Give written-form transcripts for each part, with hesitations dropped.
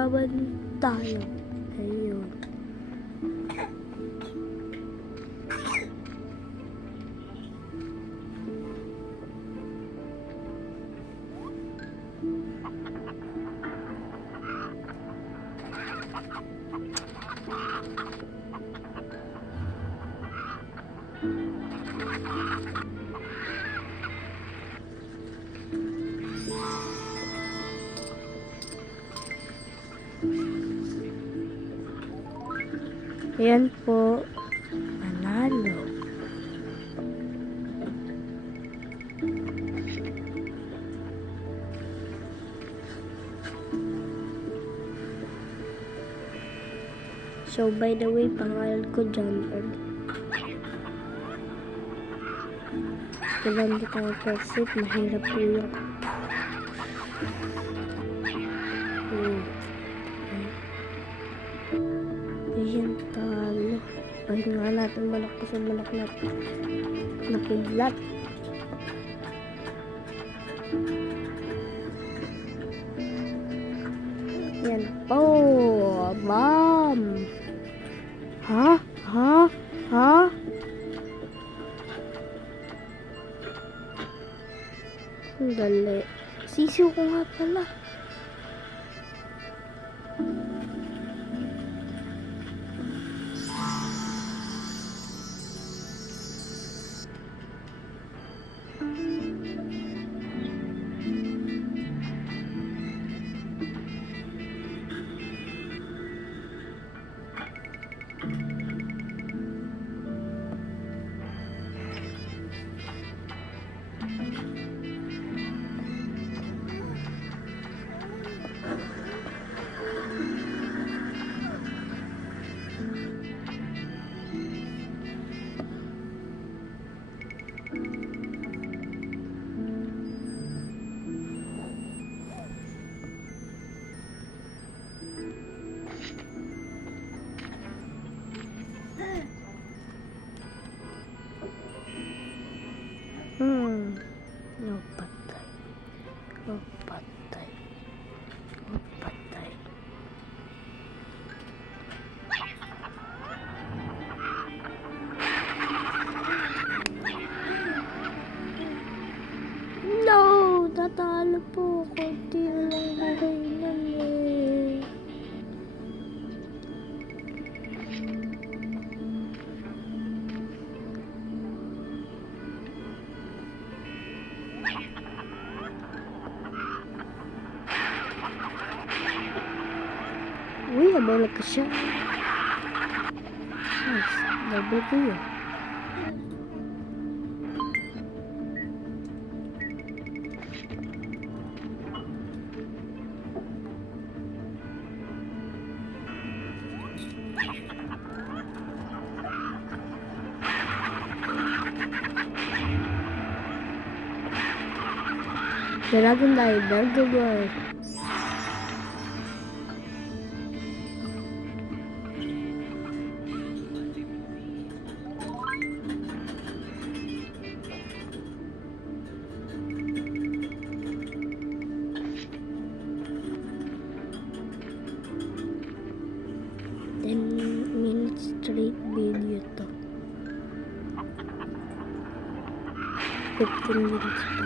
laban tayo. Ayun. Ayan po, panalo. So by the way, pangalan ko John Earl. Kailan kita mag-exit, mahirap po yun. Ayan, talo. Pahinga natin malak sa malak na kidlat. Yan po. Bam. Ha? Ang dali. Sisiw ko nga pala. No patay. No! Tatalo po. Kunti lang buhay eh. Uy, nabalag ka siya. Nice. Double ko yun. Dragon Diver, good work. Straight video to 15 minutes pa.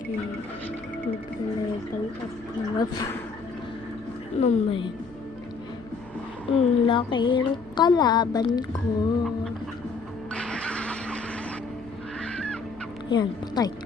Okay, mag-level up na mamay. Ang laki ng kalaban ko. Yan, patay.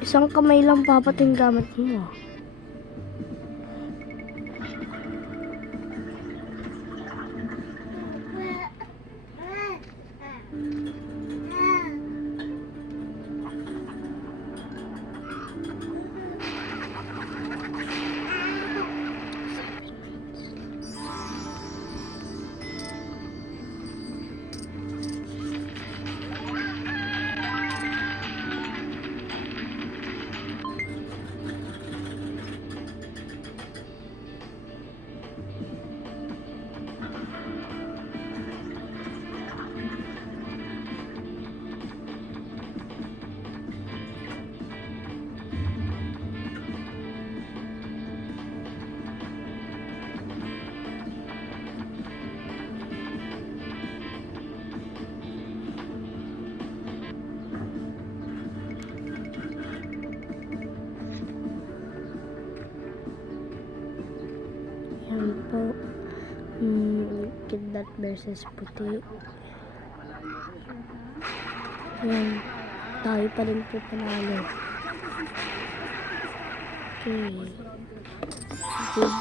Isang kamay lang papating gamit mo. po. Kidlat versus puti. Ayan. Tayo pa rin po panalo. Okay. Good.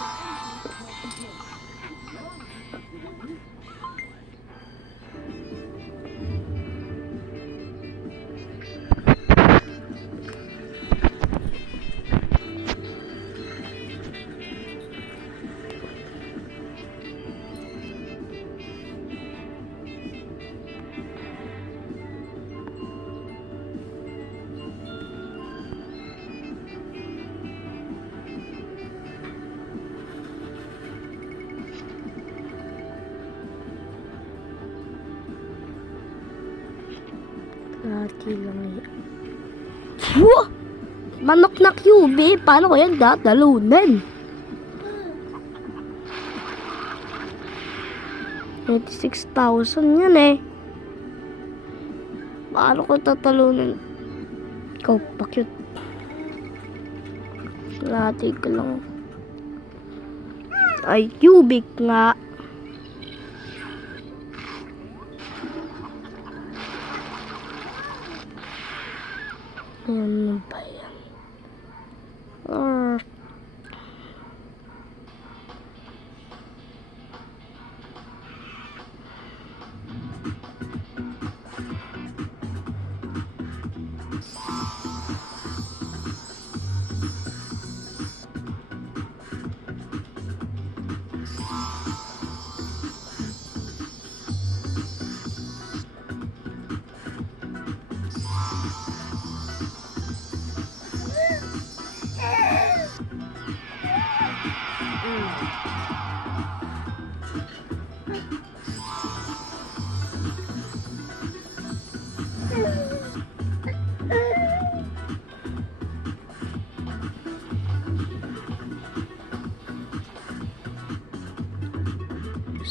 Lati lang yan. Wah! Manok na QB. Paano ko yan dadalunan? 86,000 yan eh. Paano ko tatalunan? Ikaw pa cute. Lati ko lang. Ay, cubic nga. Ano ba yan?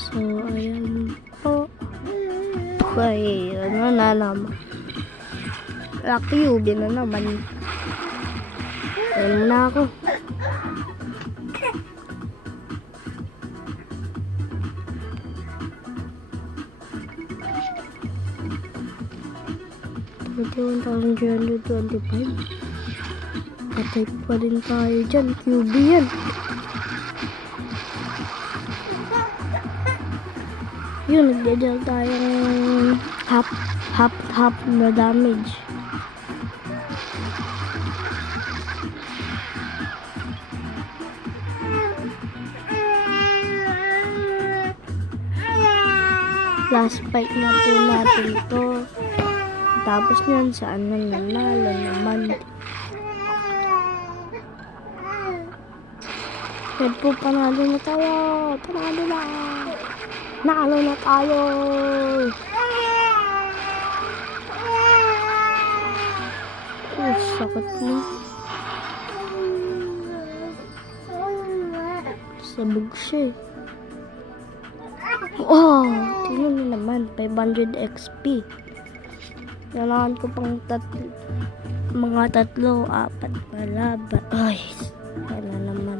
So, ayan po. Okay, ano na naman. Lucky Ubi na naman. Ayan na ako. $21,325. Patay pa rin tayo dyan. QB yan. Yun, nagdadal tayong half na damage. Last fight na po natin to. Tapos nyan, saan na nanalo naman. Yan po, panalo na tayo. Panalo na. Nalo na tayo. Oh, sakit na. Sabog siya eh. Wow, tingnan nyo naman, 500 XP. Kailangan ko pang mga 3, 4 palaban. Ay, wala naman.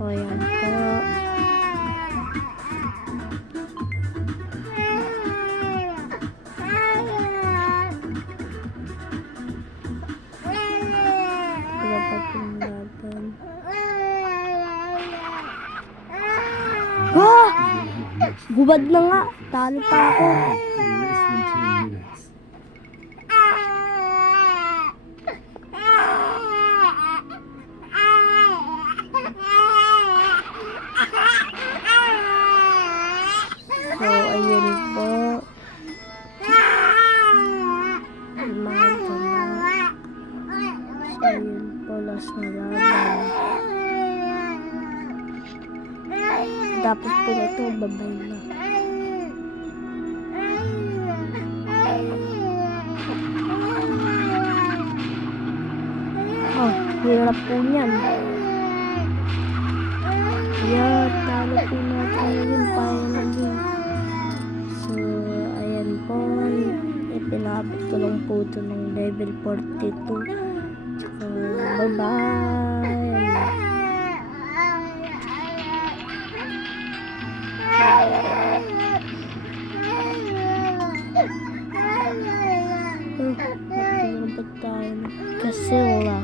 O, yan po. Ah! Gubad na nga. Talo pa ako. So, ayun po. Mahal ka na. So, ayun po. Last na laban. Tapos po na ito, babay na. Oh, hirap po niyan. Yeah, talo po natin yun. Finally. cellphone. Ipinabot ko lang po ito ng level 42. Tsaka, bye-bye! Matulog tayo kasi wala